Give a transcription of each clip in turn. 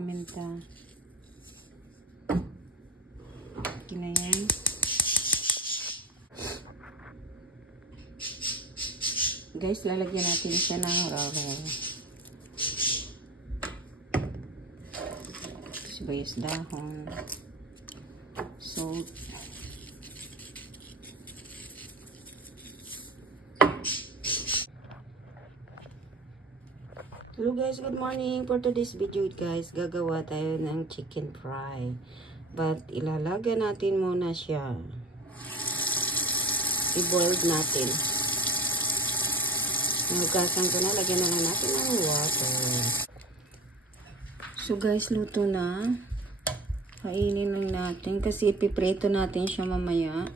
paminta. Okay na yan. Guys, lalagyan natin siya ng raro. Sibuyas dahon. Salt. Hello guys, good morning. For today's video guys, gagawa tayo ng chicken fry. But ilalagay natin muna siya. I-boil natin. Nugasan ko na, lagyan na natin ng water. So guys, luto na. Kainin lang natin kasi ipiprito natin siya mamaya.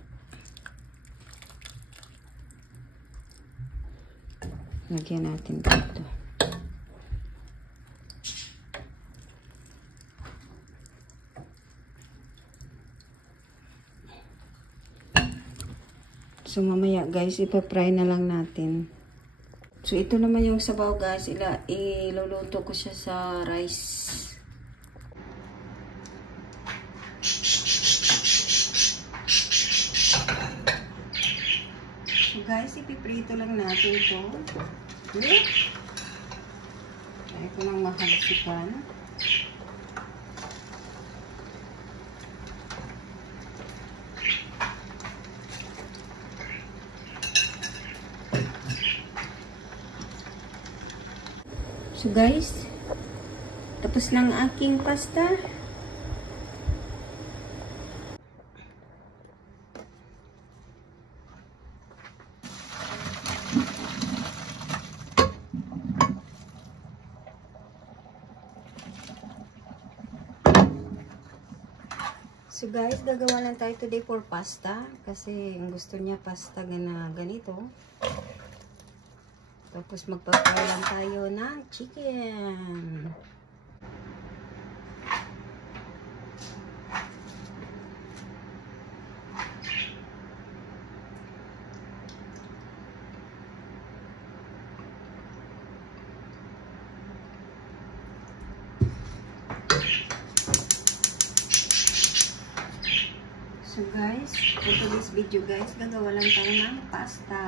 Lagyan natin dito. So, mamaya guys, ipapry na lang natin. So, ito naman yung sabaw guys. Iluluto ko siya sa rice. So, guys, ipiprito lang natin ito. Okay? Kaya ko lang mahalsikan. So guys, tapos ng aking pasta. So guys, gagawa lang tayo today for pasta kasi gusto niya pasta na ganito. Tapos magpapay lang tayo ng chicken. So guys, for this video guys, gagawa lang tayo ng pasta.